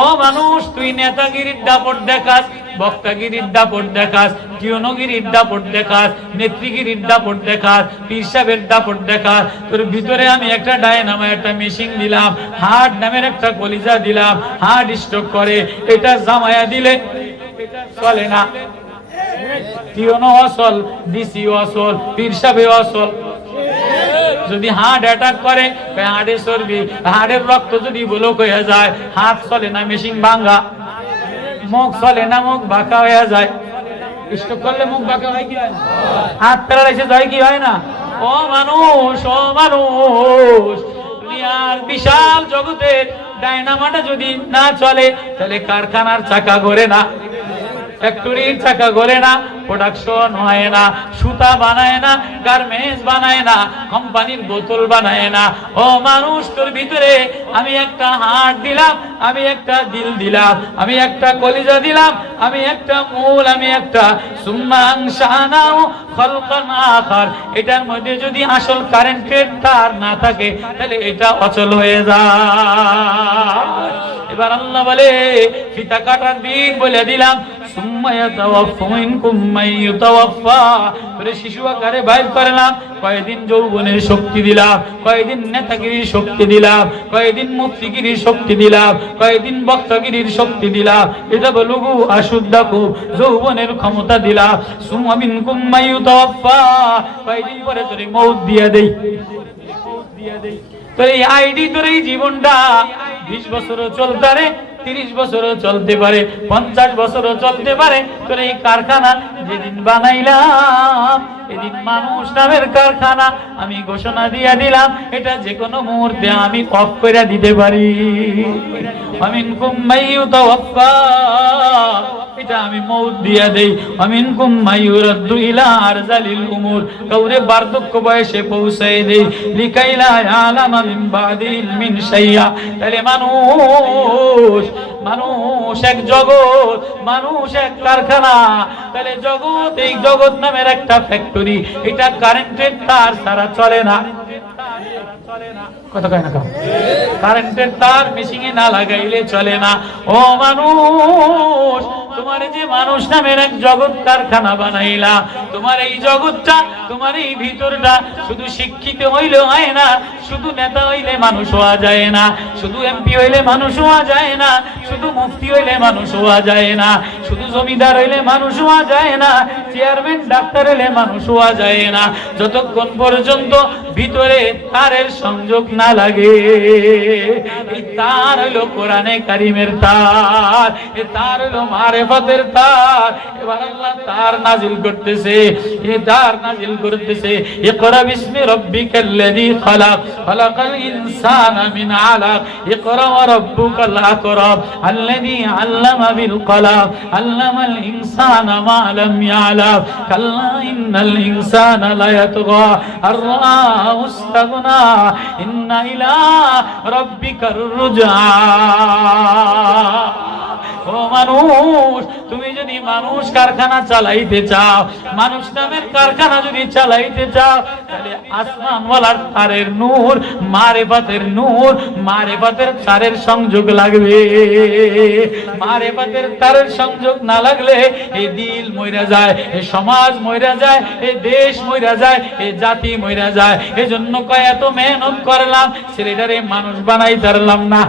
ও মানুষ, তুই নেতাগিরির দাপট দেখাস, বক্তাগিরির দাপট দেখাস, টিয়নগিরির দাপট দেখাস, নেত্রীগিরির দাপট দেখাস, পীর সাহেবের দাপট দেখাস। তোর ভিতরে আমি একটা ডায়নামো, একটা মেশিন দিলাম, হার্ট নামের একটা কলিজা দিলাম, হার্ট স্ট্রোক করে, এটা জামায়া দিলে চলে না। টিয়নো অসল, ডিসি অসল, পীর সাহেব অসল। যদি হার্ট অ্যাটাক করে, হার্টে চর্বি, হার্টের রক্ত যদি ব্লক হয়ে যায়, হাত চলে না, মেশিন ভাঙা। মুখ চলে না, মুখ বাঁকা হয়ে যায়। স্ট্রোক করলে মুখ বাঁকা হয় কি হয় না? হাত প্যারালাইসিস হয় কি হয় না? ও মানুষ, ও মানুষ, দুনিয়ার বিশাল জগতের ডায়নামাটা যদি না চলে, তাহলে কারখানার চাকা ঘোরে না, ফ্যাক্টরির চাকা ঘোরে না, প্রোডাকশন হয় না, সুতা বানায় না, গার্মেন্টস বানায় না, কোম্পানির বোতল বানায় না। ও মানুষ, তোর ভিতরে আমি একটা হার্ট দিলাম, আমি একটা দিল দিলাম, আমি একটা কলিজা দিলাম, আমি একটা মূল, আমি একটা সুম্মাংশানাও খলকান আখার। এটার মধ্যে যদি আসল কারেন্টের তার না থাকে, তাহলে এটা অচল হয়ে যায়। এবার আল্লাহ বলে, ফিতা কাটার দিন বলে দিলাম, শিশু আকারে বাইর করলাম, কয়েকদিন যৌবনের শক্তি দিলাম, কয়েকদিন নেতাগিরির শক্তি দিলাম, কয়েকদিন মুফতিগিরির শক্তি দিলাম, কয়েকদিন বক্তাগিরির শক্তি দিলাম, এটা বলুগু আশুদ্দাকু যৌবনের ক্ষমতা দিলাম। সুম্মা মিনকুম মাইয়ুতাওয়াফা, কয়েকদিন পরে তোরে মউত দিয়ে দেই। তোর এই আইডি, তোর এই জীবনটা 20 বছরও চলতে পারে, 30 বছরও চলতে পারে, 50 বছরও চলতে পারে। তোর এই কারখানা যেদিন বানাইলাম, এদিন মানুষ নামের কারখানা আমি ঘোষণা দিয়ে দিলাম, এটা যে কোনো মুহূর্তে আমি অফ করে দিতে পারি। আমিনকুম মাইয়ুতাওয়াফা, এটা আমি মউত দিয়া দেই। আমিনকুম মাইয়ুরাদ্দু ইলা আরজালিল উমুর, কাউরে বার্ধক্য বয়সে পৌঁছায় দেই। লিকাইলা ইয়ালামা মিন বাদি ইলমিন শাইয়া। তাহলে মানুষ, মানুষ এক জগৎ, মানুষ এক কারখানা। তাহলে জগৎ, এই জগৎ নামের একটা ফ্যাক্টরি, এটা কারেন্টের তার ছাড়া চলে না। কথা কয় না, কারেন্টের তার মেশিনে না লাগাইলে চলে না। ও মানুষ, তোমার যে মানুষ নামের এক জগৎ কারখানা বানাইলা, তোমার এই জগৎটা, তোমার এই ভিতরটা শুধু শিক্ষিত হইলে হয় না, শুধু নেতা হইলে মানুষ হওয়া যায় না, শুধু এমপি হইলে মানুষ হওয়া যায় না, শুধু মুফতি হইলে মানুষ হওয়া যায় না, শুধু জমিদার হইলে মানুষ হওয়া যায় না, চেয়ারম্যান ডাক্তার হইলে মানুষ হওয়া যায় না, যতক্ষণ পর্যন্ত ভিতরে তারের সংযোগ না লাগে। এই তার হইল কোরআনে কারিমের তার, এই তার হইল মারেফতের তার। এবার আল্লাহ তার নাজিল করতেছে, এই তার নাজিল করতেছে। ইকরা বিসমি রাব্বিকাল্লাযী খালাক, খালাকাল ইনসানা মিন আলাক, ইকরা ওয়া রাব্বুকাল আকরাম, আল্লাযী আল্লামা বিল কলাম, আল্লামাল ইনসানা মা লাম ইয়ালাম, কাল্লা ইন্নাল ইনসানা লা ইয়াতগা আর রাআহু ইসতাগনা, ইন্না ইলা রাব্বিকার রুজা। ও মানুষ, তুমি যদি মানুষ কারখানা চালাইতে চাও, মানুষ নামের কারখানা যদি চালাইতে চাও, তাহলে আসমানওয়ালার তারের নূর, মারেফাতের নূর, মারেফাতের তারের সংযোগ লাগবে। মারেফাতের তারের সংযোগ না লাগলে এই দিল মইরা যায়, এই সমাজ মইরা যায়, এই দেশ মইরা যায়, এই জাতি মইরা যায়। এজন্য কয় এত মেহনত করলাম, ছেলেটারে মানুষ বানাই পারলাম না।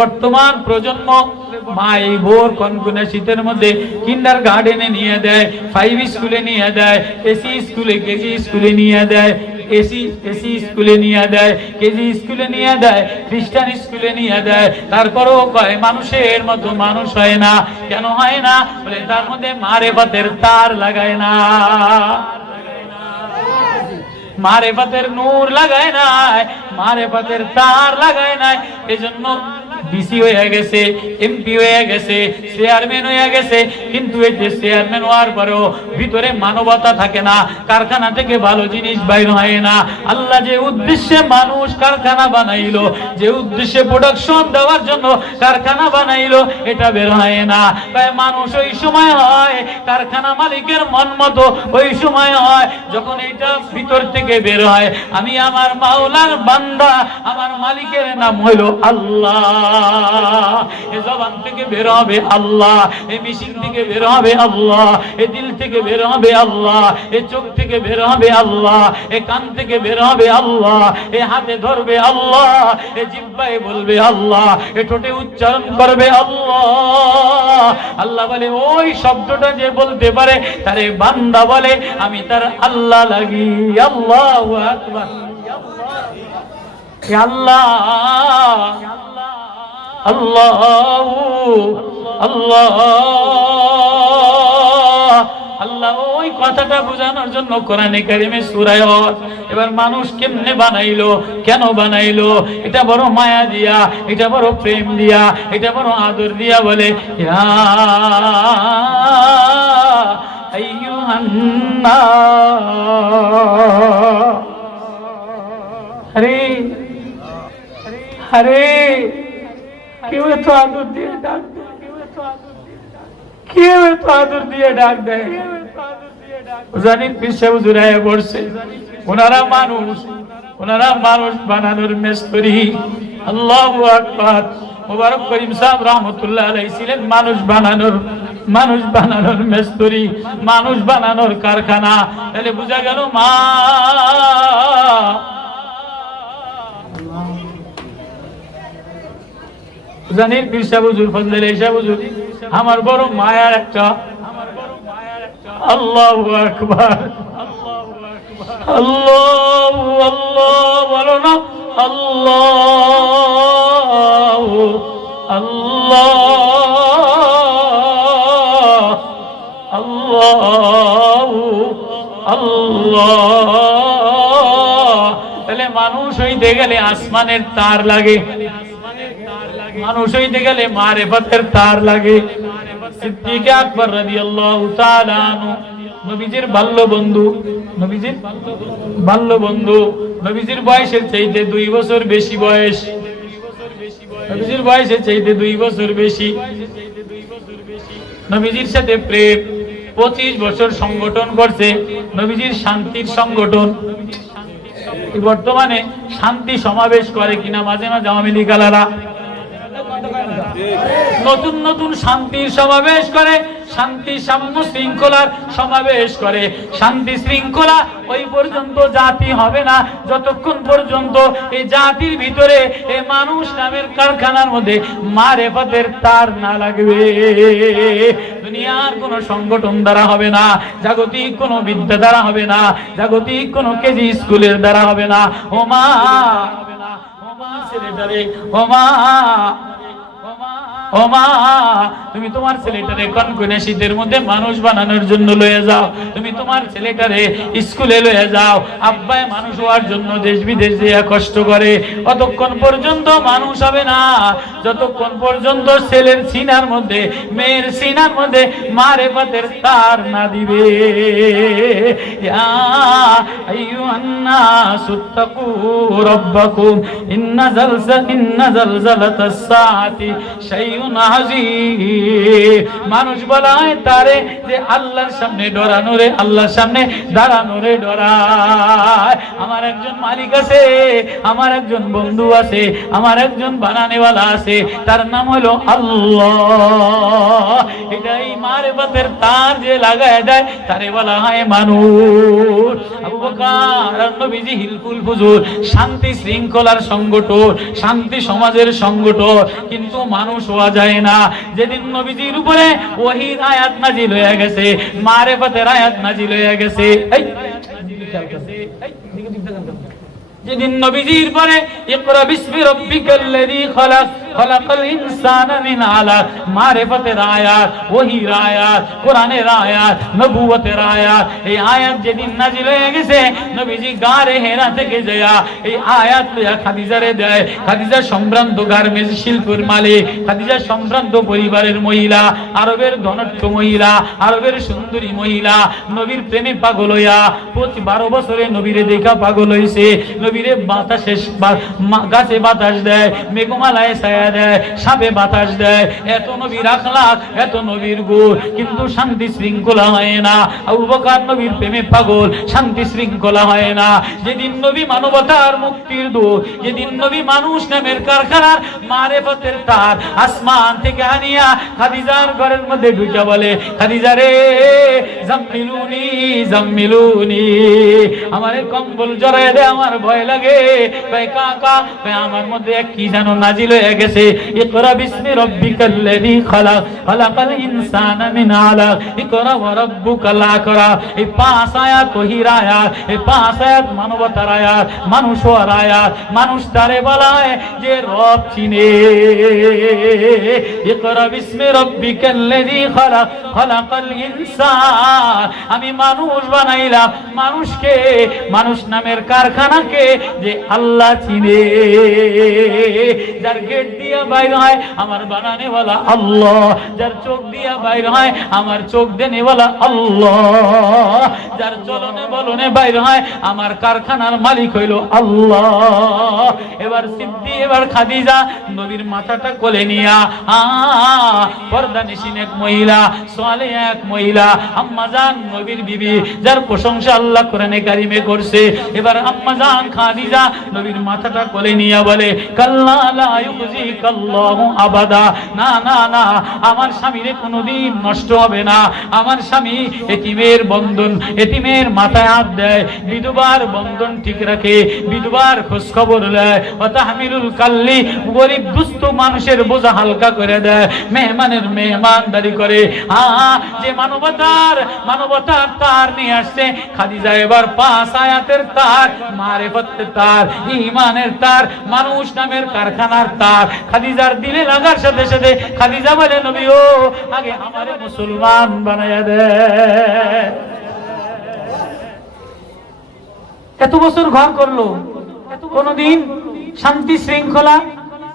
বর্তমান প্রজন্ম মা এই ভোর কনকনে শীতের মধ্যে কিন্ডার গার্ডেনে নিয়ে দেয়, 5 স্কুলে নিয়ে দেয়, এসি স্কুলে, কেজি স্কুলে নিয়ে দেয়, এসি স্কুলে নিয়ে দেয়, কেজি স্কুলে নিয়ে দেয়, খ্রিস্টান স্কুলে নিয়ে দেয়। তারপরও কয় মানুষের মতো মানুষ হয় না। কেন হয় না? বলে তার মধ্যে মারেফাতের তার লাগায় না, মারেফাতের নূর লাগায় নাই, মারেফাতের তার লাগায় নাই। এজন্য ডিসি হয়ে গেছে, এমপি হয়ে গেছে, চেয়ারম্যান হয়ে গেছে, কিন্তু এই যে চেয়ারম্যান হওয়ার পরেও ভিতরে মানবতা থাকে না, কারখানা থেকে ভালো জিনিস বাইর হয় না। আল্লাহ যে উদ্দেশ্যে মানুষ কারখানা বানাইলো, যে উদ্দেশ্যে প্রোডাকশন দেওয়ার জন্য কারখানা বানাইলো, এটা বের হয় না। তাই মানুষ ওই সময় হয় কারখানা মালিকের মন মতো, ওই সময় হয় যখন এটা ভিতর থেকে বের হয়, আমি আমার মাওলার বান্দা, আমার মালিকের নাম হইল আল্লাহ। এই জবান থেকে বের হবে আল্লাহ, এই মেশিন থেকে বের হবে আল্লাহ, এই দিল থেকে বের হবে আল্লাহ, এই চোখ থেকে বের হবে আল্লাহ, এই কান থেকে বের হবে আল্লাহ, এই হাতে ধরবে আল্লাহ, এই জিহ্বায় বলবে আল্লাহ, এই ঠোঁটে উচ্চারণ করবে আল্লাহ। আল্লাহ বলে ওই শব্দটা যে বলতে পারে তারে বান্দা বলে আমি তার আল্লাহ লাগি। আল্লাহু আকবার। আল্লাহ আল্লাহ আল্লাহ আল্লাহ, ওই কথাটা বোঝানোর জন্য কোরআনে কারিমে সূরা হজ। এবার মানুষ কেমনে বানাইলো, কেন বানাইলো? এটা বড় মায়া দিয়া, এটা বড় প্রেম দিয়া, এটা বড় আদর দিয়া বলে ইয়া আইয়ুহান নাস। আরে আরে কেউ এত আদর দিয়ে ডাক দেয়, কেউ এত আদর দিয়ে ডাক দেয়। জানি পিছে হুজুরায় পড়ছে, ওনারা মানুষ বানানোর মিস্ত্রি। আল্লাহু আকবার। মুবারক করিম সাহেব রহমতুল্লাহ আলাইহি ছিলেন মানুষ বানানোর মিস্ত্রি, মানুষ বানানোর কারখানা। তাহলে বোঝা গেল মা জানির পীর সাহেব হুজুর ফজলে সাহেব হুজুর আমার বড় মায়ার একটা। আল্লাহু আকবার। আল্লাহু আল্লাহ বলো না, আল্লাহ আল্লাহ আল্লাহ আল্লাহ। তাহলে মানুষ হইতে গেলে আসমানের তার লাগে, মানুষ হইতে গেলে মারিফতের তার লাগে। সিদ্দিক আকবর রাদিয়াল্লাহু তাআলা আনহু নবীজির বাল্য বন্ধু, নবীজির বয়সের চাইতে 2 বছর বেশি বয়স, নবীজির বয়সের চাইতে 2 বছর বেশি। নবীজির সাথে প্রেম 25 বছর সংগঠন করছে, নবীজির শান্তির সংগঠন। বর্তমানে শান্তি সমাবেশ করে কিনা মাঝে মাঝে আওয়ামী লীগ আলারা, নতুন নতুন শান্তির সমাবেশ করে, শান্তি সাম্য শৃঙ্খলার সমাবেশ করে। শান্তি শৃঙ্খলা ওই পর্যন্ত জাতি হবে না যতক্ষণ পর্যন্ত এই জাতির ভিতরে এই মানুষ নামের কারখানার মধ্যে মারিফতের তার না লাগবে। দুনিয়ার কোন সংগঠন দ্বারা হবে না, জাগতিক কোন বিদ্যা দ্বারা হবে না, জাগতিক কোন কেজি স্কুলের দ্বারা হবে না। ওমা ছেলেটারে, ওমা তুমি তোমার ছেলেটারে কনকনে শীতের মধ্যে মানুষ বানানোর জন্য লয়ে যাও, তুমি তোমার ছেলেটারে স্কুলে লয়ে যাও। আব্বায় মানুষ হওয়ার জন্য দেশ বিদেশ দিয়ে কষ্ট করে, অতক্ষণ পর্যন্ত মানুষ হবে না যতক্ষণ পর্যন্ত ছেলের সিনার মধ্যে, মেয়ের সিনার মধ্যে মারিফতের তার না দিবে। ইয়া আইয়ুহান নাসুত্তাকু রাব্বাকুম ইন্না জালজালাতাস সাআতি শাইউন আজিম। মানুষ বলা হয় তারে যে আল্লাহর সামনে ডরানোরে, আল্লাহর সামনে দাঁড়ানোরে ডরায়। আমার একজন মালিক আছে, আমার একজন বন্ধু আছে, আমার একজন বানানেওয়ালা আছে, তার নাম হলো আল্লাহ। এটাই মারিফতের তার যে লাগায় দেয় তারে বলা হয় মানুষ। আবু বকর নবীজি হিলফুল ফুজুল শান্তি শৃঙ্খলার সংগঠন, শান্তি সমাজের সংগঠন, কিন্তু মানুষ হওয়া যায় না। যেদিন নবীজির উপরে ওহীর আয়াত নাজিল হয়ে গেছে, মারিফতের আয়াত নাজিল হয়ে গেছে, যেদিন নবীজির পরে ইকরা বিসমি রাব্বিকাল্লাযী খালাক খলাকাল ইনসানা মিন আলাক, মারিফাতের আয়াত, ওহীর আয়াত, কোরআনের আয়াত, নবুয়তের আয়াত। এই আয়াত যেদিন নাজিল হয়ে গেছে, নবীজি গারে হেরা থেকে যায় এই আয়াত লইয়া খাদিজারে দেয়। খাদিজা সম্ভ্রান্ত গার্মেন্টস শিল্পের মালিক, খাদিজা সম্ভ্রান্ত পরিবারের মহিলা, আরবের ধনাঢ্য মহিলা, আরবের সুন্দরী মহিলা, নবীর প্রেমে পাগল হইয়া 12 বছরে নবীরে দেখা পাগল হইছে। নবীরে বাতাসে গাছে বাতাস দেয়, মেঘমালায় ছায়া দেয়, সাপে বাতাস দেয়। এত নবীর আখলাক, এত নবীর গুণ, কিন্তু শান্তি শৃঙ্খলা হয় না। আবু বকর নবীর প্রেমে পাগল, শান্তি শৃঙ্খলা হয় না। যেদিন নবী মানবতার মুক্তির দূত, যেদিন নবী মানুষ নামের কারখানার মারিফতের তার আসমান থেকে আনিয়া খাদিজার ঘরের মধ্যে ঢুকে বলে, খাদিজা রে জাম্মিলুনি জাম্মিলুনি, আমারে কম্বল জড়ায় দে, আমার ভয় লাগে। কয় কাকা, কয় আমার মধ্যে কি যেন নাজিল হয়ে গেছে। ইকরা বিসমি রাব্বিকাল্লাযী খালাক, খালাকাল ইনসানা মিন আলাক, ইকরা ওয়া রাব্বুকাল আকরাম। এই 5 আয়াত ওহীর আয়াত, এই 5 আয়াত মানবতার আয়াত, মানুষ হওয়ার আয়াত। মানুষ তারে বলায় যে রব চিনে। ইকরা বিসমি রাব্বিকাল্লাযী খালাক, খালাকাল ইনসান। আমি মানুষ বানাইলাম, মানুষকে, মানুষ নামের কারখানাকে যে আল্লাহ চিনে। যার গেট দিয়া বাইর হয় আমার বানানেওয়ালা আল্লাহ, যার চোখ দিয়া বাইর হয় আমার চোখ দেনেওয়ালা আল্লাহ, যার চলনে বলনে বাইর হয় আমার কারখানার মালিক হইল আল্লাহ। এবার সিদ্দিক, এবার খাদিজা নবীর মাথাটা কোলে নিয়া পর্দানিশীন এক মহিলা, সালেহ এক মহিলা, আম্মা জান নবীর বিবি, যার প্রশংসা আল্লাহ কোরআনে কারিমে করছে। এবার আম্মা জান খাদিজা নবীর মাথাটা কোলে নিয়া বলে, কাল্লা লা ইউযিকাল্লাহু আবাদা, না না না, আমার স্বামীরে কোনোদিন নষ্ট হবে না। আমার স্বামী এতিমের বন্ধন, এতিমের মাথায় হাত দেয়, বিধবার বন্ধন ঠিক রাখে, বিধবার খোঁজ খবর নেয়। ওয়াতাহমিলুল কাল্লি, গরিব দুস্থ মানুষের বোঝা হালকা করে দেয়, মেহমানের মেহমানদারি করে। যে মানবতার তার নিয়ে আসছে খাদিজা। এবার 5 আয়াতের তার, মারিফতের তার, ঈমানের তার, মানুষ নামের কারখানার তার খাদিজার দিলে লাগার সাথে সাথে খাদিজা বলে, নবী ও আগে আমারে মুসলমান বানায়া দে। এত বছর ঘর করলো, কোনদিন শান্তি শৃঙ্খলা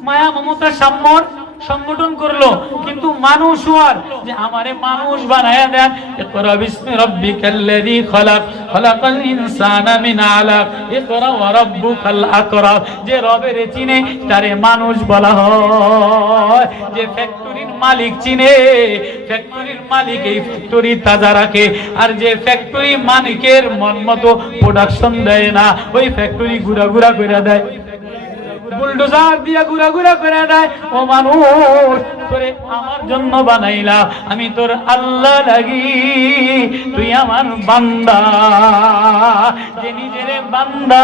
মায়া মমতা সাম্যর সংগঠন করলো, কিন্তু মানুষ হওয়ার যে আমারে মানুষ বানায়া দেন। ইকরা বিসমি রাব্বিকাল্লাযী খালাক, খালাকাল ইনসানা মিন আলাক, ইকরা ওয়া রাব্বুকাল আকরাম। যে রবের চিনে তারে মানুষ বলা হয়। যে ফ্যাক্টরির মালিক চিনে, ফ্যাক্টরির মালিক এই ফ্যাক্টরি তাজা রাখে। আর যে ফ্যাক্টরি মালিকের মন মতো প্রোডাকশন দেয় না, ওই ফ্যাক্টরি ঘুরা ঘুরা করে দেয়, বুলডোজার দিয়া ঘুরা ঘুরা করে দেয়। ও মানুষ, তোরে আমার জন্য বানাইলা, আমি তোর আল্লাহ লাগি, তুই আমার বান্দা। যে নিজের বান্দা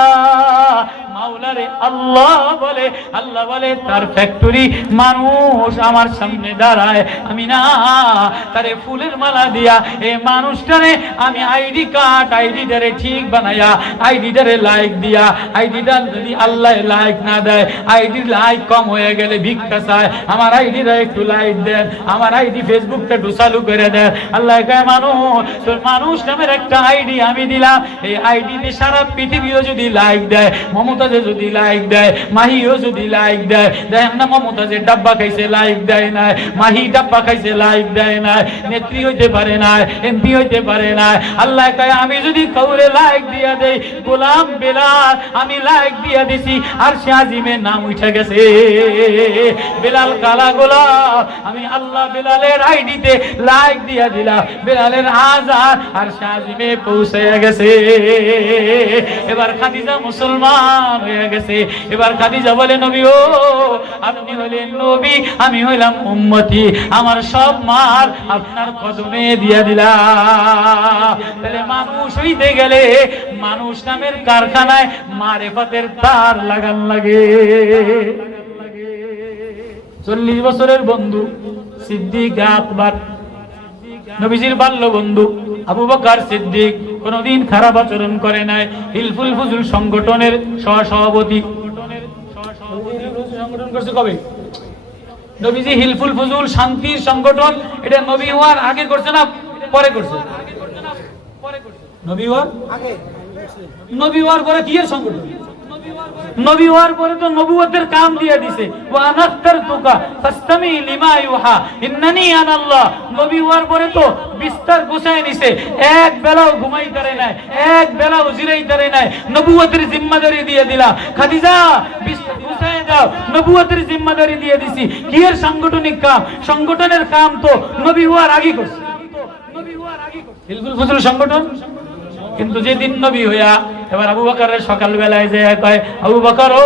মাওলারে আল্লাহ বলে, আল্লাহ বলে তার ফ্যাক্টরি মানুষ আমার সামনে দাঁড়ায়, আমি না তারে ফুলের মালা দিয়া এই মানুষটারে আমি আইডি কার্ড, আইডিটারে ঠিক বানাইয়া, আইডিটারে লাইক দিয়া, আইডিটা যদি আল্লাহ লাইক না দেয়, আইডির লাইক কম হয়ে গেলে ভিক্ষা চায়, আমার আইডিটা একটু লাইক দেন, আমার আইডি ফেসবুকটা একটু চালু করে দেন। আল্লাহ কয়, মানুষ তোর মানুষ নামের একটা আইডি আমি দিলাম, এই আইডিতে সারা পৃথিবীও যদি লাইক দেয়, মমতাজে যদি লাইক দেয়, মাহিও যদি লাইক দেয়, দেখেন না মমতাজের ডাব্বা খাইছে লাইক দেয় নাই, মাহি ডাব্বা খাইছে লাইক দেয় নাই, নেত্রী হইতে পারে নাই, এমপি হইতে পারে নাই। আল্লাহ কয়, আমি যদি কাউরে লাইক দিয়া দেই, গোলাম বেলাল আমি লাইক দিয়া দিছি, আর সে আজিমের নাম উঠে গেছে, বেলাল কালা গোলাম, আমি আল্লাহ বেলালের আইডিতে লাইক দিয়া দিলাম, বেলালের আজান আর সে আজিমে পৌঁছে গেছে। এবার খাদিজা মুসলমান হয়ে গেছে। এবার খাদিজা বলে, নবী ও আপনি হলেন নবী, আমি হইলাম উম্মতি, আমার সব মাল আপনার কদমে দিয়া দিলাম। তাহলে মানুষ হইতে গেলে মানুষ নামের কারখানায় মারিফতের তার লাগান লাগে। 40 বছরের বন্ধু সিদ্দিক আকবর, নবীজির বাল্য বন্ধু আবু বকর সিদ্দিক কোনদিন খারাপ আচরণ করে নাই। হিলফুল ফুজুল সংগঠনের সহসভাপতি, সংগঠন করছে কবে? নবীজি হিলফুল ফুজুল শান্তির সংগঠন এটা নবী হওয়ার আগে করছে না পরে করছে? নবী হওয়ার আগে। নবী হওয়ার পরে কি এর সংগঠন? নবী হওয়ার পরে তো নবুয়তের কাম দিয়ে দিছে, ওয়া আনাখতারতুকা ফাসতামি লিমা ইউহা ইন্নানি আনাল্লাহ। নবী হওয়ার পরে তো বিস্তার গোছায় নিছে, এক বেলাও ঘুমাই করে নাই, এক বেলাও জিরাই করে নাই, নবুয়তের জিম্মাদারি দিয়ে দিলা। খাদিজা বিস্তার গোছায় দাও, নবুয়তের জিম্মাদারি দিয়ে দিছি। কি এর সাংগঠনিক কাম? সংগঠনের কাম তো নবী হওয়ার আগে করছে, নবী হওয়ার আগে করছে হিলফুল ফুজুল সংগঠন। কিন্তু যেদিন নবী হইয়া এবার আবু বকরের সকাল বেলায় যে কয়, আবু বকর ও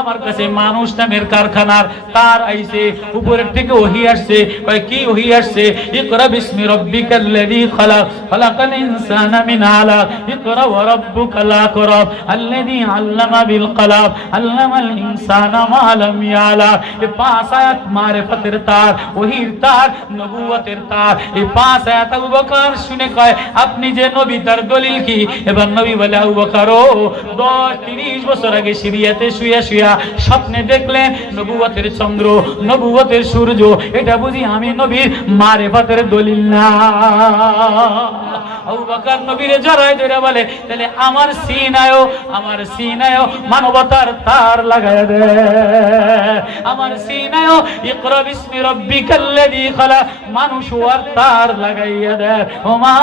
আমার কাছে মানুষ নামের কারখানার তার আইছে, উপরের থেকে ওহী আসছে। কয় কি ওহী আসছে? ইকরা বিসমি রাব্বিকাল্লাযী খালাক খালাকাল ইনসানা মিন আলাক ইকরা ওয়া রাব্বুকাল আকরাম আল্লাযী আল্লামা বিল কলম আল্লামাল ইনসানা মা লাম ইয়ালাম। এই পাঁচ আয়াত মারিফতের তার, ওহীর তার, নবুয়তের তার। এই পাঁচ আয়াত আবু বকর শুনে কয়, আপনি যে নবী তার দলিল কি? এবার নবী বলে, আবু বকর 10-30 বছর আগে সিরিয়াতে শুয়া শুয়া স্বপ্নে দেখলেন নবুয়তের চন্দ্র, নবুয়তের সূর্য। এটা বুঝি আমি নবীর মারিফতের দলিল না? আবু বকর নবীরে জড়ায় ধরে বলে, তাহলে আমার সিনায়ও মানবতার তার লাগায় দে, আমার সিনায়ও ইকরা বিসমি রাব্বিকাল্লাযী খালাক মানুষ হওয়ার তার লাগাইয়া দে। ও মা,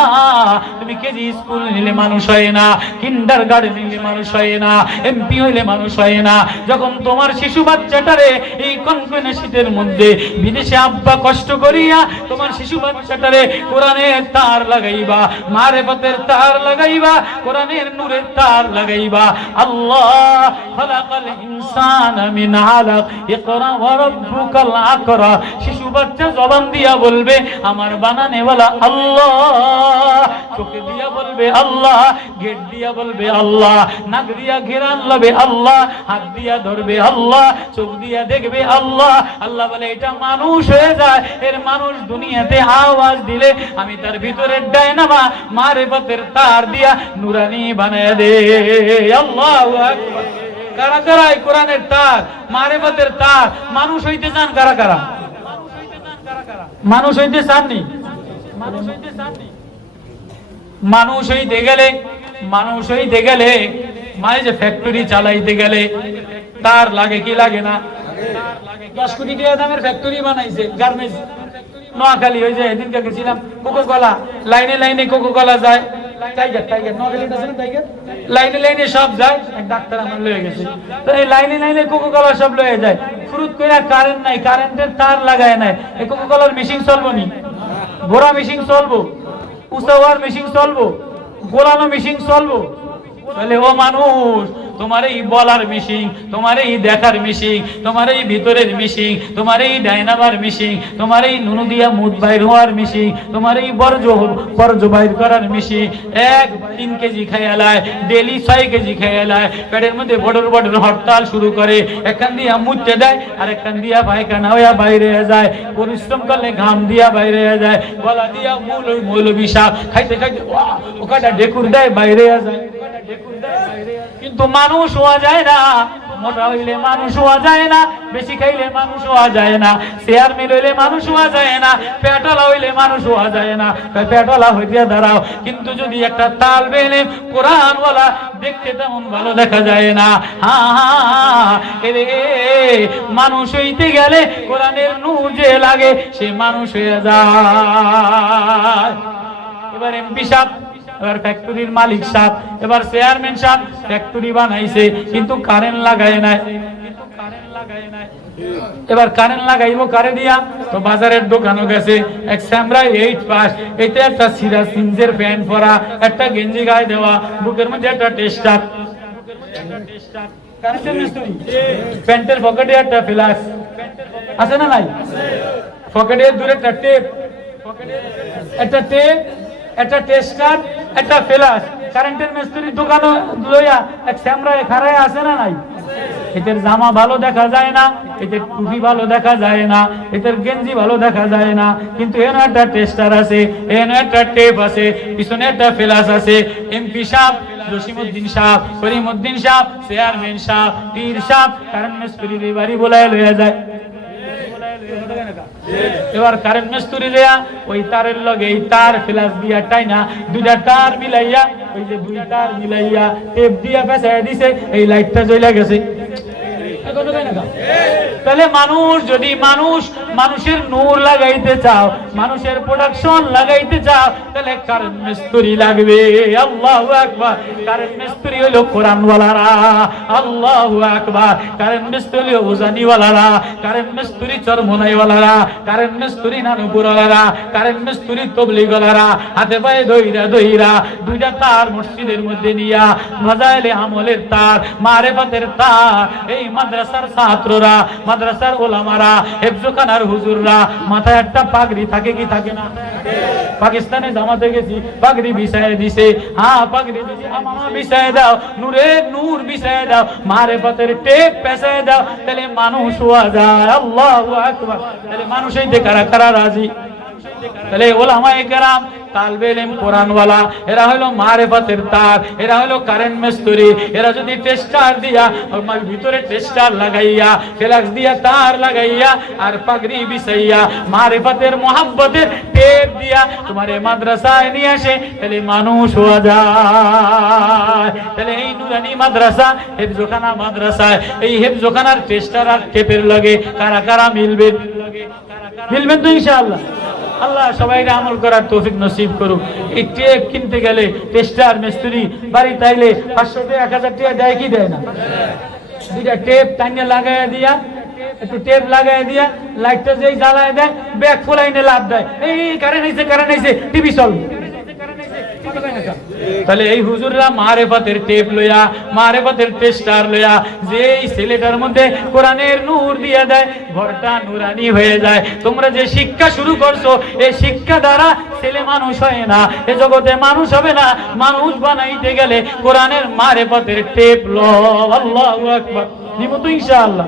তুমি কেজি স্কুল নিলে মানুষ হয় না, কিন্ডারগার্টেন নিলে মানুষ হয় না, এমপি হইলে মানুষ হয় না। যখন তোমার শিশু বাচ্চাটারে এই কনকনে শীতের মধ্যে বিদেশে আব্বা কষ্ট করিয়া তোমার শিশু বাচ্চাটারে কোরআনের তার লাগাইবা, মারিফতের তার লাগাইবা, কোরআনের নূরের তার লাগাইবা। আল্লাহ খালাকাল ইনসানা মিন আলাক ইকরা ওয়া রাব্বুকাল আকরাম। শিশু বাচ্চা জবান দিয়া বলবে আমার বানানেওয়ালা আল্লাহ, চোখে দিয়া বলবে আল্লাহ, গেট দিয়া বলবে আল্লাহ, নাক দিয়া ঘেরান লবে আল্লাহ, হাত দিয়া ধরবে আল্লাহ, চোখ দিয়া দেখবে আল্লাহ। আল্লাহ বলে এটা মানুষ হয়ে যায়। এর মানুষ দুনিয়াতে আওয়াজ দিলে আমি তার ভিতরের ডায়নামা মারিফতের তার দিয়া নুরানি বানায় দে। আল্লাহু আকবার। কারা কারা এই কোরআনের তার, মারিফতের তার মানুষ হইতে চান? কারা কারা মানুষ হইতে চাননি? মানুষ হইতে চাননি? মানুষ হইতে গেলে মানে যে ফ্যাক্টরি চালাইতে গেলে তার লাগে কি লাগে না? 10 কোটি টাকা দামের ফ্যাক্টরি বানাইছে গার্মেন্টস নোয়াখালী। ওই যে এদিনকে গেছিলাম, কোকোকলা লাইনে লাইনে কোকোকলা যায়, টাইগার নোয়াখালী আছে না, টাইগার লাইনে লাইনে সব যায়। এক ডাক্তার আমার লয়ে গেছে, তো এই লাইনে লাইনে কোকোকলা সব লয়ে যায়। ফুরুত কইরা কারেন্ট নাই, কারেন্টের তার লাগায় নাই। এই কোকোকলার মেশিন চলবো নি? ঘোড়া মেশিন চলবো, উসাওয়ার মেশিন চলবো, গোলানো মেশিন চলবো? তাহলে ও মানুষ, তোমার এই বলার মিশিং, তোমার এই দেখার মিশিং, তোমার এই ভিতরের মিশিং, তোমার এই ডায়নামার মিশিং, তোমার এই নুনু দিয়া মুদ বাইর হওয়ার মিশিং, তোমার এই বর্জ্য বাইর করার মিশিং 1-3 কেজি খাইয়ালায়, ডেলি 6 কেজি খাইয়ালায়, পেটের মধ্যে বড়র বড়র হরতাল শুরু করে। একখান দিয়া মুতে দেয় আর একখান দিয়া পায়খানা হইয়া বাইরে যায়। পরিশ্রম করলে ঘাম দিয়া বাইরে যায়, গলা দিয়া মূল বিষাক খাইতে খাইতে ওখানটা ডেকুর দেয় বাইরে যায়। কিন্তু মানুষ হওয়া যায় না। মোটা হইলে মানুষ হওয়া যায় না, বেশি খাইলে মানুষ হওয়া যায় না, শেয়ার মিল হইলে মানুষ হওয়া যায় না, পেটলা হইলে মানুষ হওয়া যায় না। পেটলা হইতে দাঁড়াও, কিন্তু যদি একটা তাল বেলে কোরআন ওয়ালা দেখতে তেমন ভালো দেখা যায় না। মানুষ হইতে গেলে কোরআনের নূর যে লাগে সে মানুষ হয়ে যায়। এবার এমপি সাহেব, এবার ফ্যাক্টরির মালিক সাহেব, এবার চেয়ারম্যান সাহেব ফ্যাক্টরি বানাইছে কিন্তু কারেন্ট লাগায় নাই। এবার কারেন্ট লাগাইবো কারে দিয়া? তো বাজারের দোকানও গেছে, এক স্যামরাই 8 পাস, এতে একটা সিরা সিনজের প্যান্ট পরা, একটা গেঞ্জি গায়ে দেওয়া, বুকের মধ্যে একটা টেস্টার, প্যান্টের পকেটে একটা ফ্লাশ আছে না নাই? পকেটে দূরে একটা টেপ, একটা টেপ, একটা টেস্টার, একটা ফ্লাশ। কারেন্টের মিস্ত্রির দোকানে লইয়া এক স্যামরাই খাড়ায় আছে না নাই? এদের জামা ভালো দেখা যায় না, এদের টুপি ভালো দেখা যায় না, এদের গেঞ্জি ভালো দেখা যায় না, কিন্তু এনে একটা টেস্টার আছে, এনে একটা টেপ আছে, পিছনে একটা ফ্লাশ আছে। এমপি সাহেব, জসিমউদ্দিন সাহেব, করিমউদ্দিন সাহেব, চেয়ারম্যান সাহেব, পীর সাহেব কারেন্ট মিস্ত্রির বাড়ি বলায় লইয়া যায়। এবার কারেন্ট মিস্ত্রি দেয়া ওই তারের লগে এই তার ফ্লাশ দিয়া টাইনা দুইটা তার মিলাইয়া ওই যে দুই তার মিলাইয়া টেপ দিয়া পেঁচাইয়া দিছে এই লাইটটা জ্বলে গেছে। তাহলে মানুষ যদি মানুষের নূর লাগাইতে চাও, মানুষের প্রোডাকশন লাগাইতে চাও, তাহলে কারেন্ট মিস্ত্রি লাগবে। আল্লাহু আকবার। কারেন্ট মিস্ত্রি হলো কোরআনওয়ালারা। আল্লাহু আকবার। কারেন্ট মিস্ত্রি হলো ওজানিওয়ালারা, কারেন্ট মিস্ত্রি চরমোনাইওয়ালারা, কারেন্ট মিস্ত্রি নানুপুরওয়ালারা, কারেন্ট মিস্ত্রি তবলিগওয়ালারা, হাতে পায়ে দইরা দুইটা তার মসজিদের মধ্যে নিয়া ফাজাইলে আমলের তার, মারেফাতের তার, এই মাদ্রাসার ছাত্ররা, মাদ্রাসার ওলামারা, হেফজখানার হুজুররা মাথায় একটা পাগড়ি থাকে কি থাকে না? পাকিস্তানে জামাতে গেছি, পাগড়ি বিছায় দিছে। হ্যাঁ, পাগড়ি দিছে, মামা বিছায় দাও, নূরের নূর বিছায় দাও, মারেফাতের টেপ পেছায় দাও, তাহলে মানুষ হওয়া যায়। আল্লাহু আকবার। তাহলে মানুষ হইতে কারা কারা রাজি? তাহলে ওলামায়ে কেরাম, তালবে ইলম, কোরআনওয়ালা, এরা হলো মারেফাতের তার, এরা হলো কারেন্ট মিস্ত্রি। এরা যদি টেস্টার দিয়া ভিতরে টেস্টার লাগাইয়া, ফ্লাক্স দিয়া তার লাগাইয়া আর পাগড়ি বিছাইয়া মারেফাতের মোহাব্বতের টেপ দিয়া তোমার এই মাদ্রাসায় নিয়ে আসে, তাহলে মানুষ হওয়া যায়। তাহলে এই নুরানি মাদ্রাসা, হেফজখানা মাদ্রাসায়, এই হেফজখানার টেস্টার আর টেপের লগে কারা কারা মিলবেন? মিলবেন তো ইনশাআল্লাহ। আল্লাহ সবাইকে আমল করার তৌফিক নসিব করুক। এই টেপ কিনতে গেলে টেস্টার মিস্ত্রি বাড়ি তাইলে 500 টাকা 1000 টাকা দেয় কি দেয় না? দুইটা টেপ টাইনে লাগাইয়া দিয়া, একটু টেপ লাগাইয়া দিয়া লাইটটা যেই জ্বালায় দেয়, ব্যাগ ফুলাইনে লাভ দেয়, এই কারেন্ট আইছে টিভি চলবে। তাহলে এই হুজুররা মারেফাতের টেপ লইয়া, মারেফাতের টেস্টার লইয়া যে এই ছেলেটার মধ্যে কোরআনের নূর দিয়া দেয়, ঘরটা নুরানি হয়ে যায়। তোমরা যে শিক্ষা শুরু করছো, এই শিক্ষা দ্বারা ছেলে মানুষ হয় না, এ জগতে মানুষ হবে না। মানুষ বানাইতে গেলে কোরআনের মারেফাতের টেপ লো। আল্লাহু আকবার। নিব তো ইনশাআল্লাহ।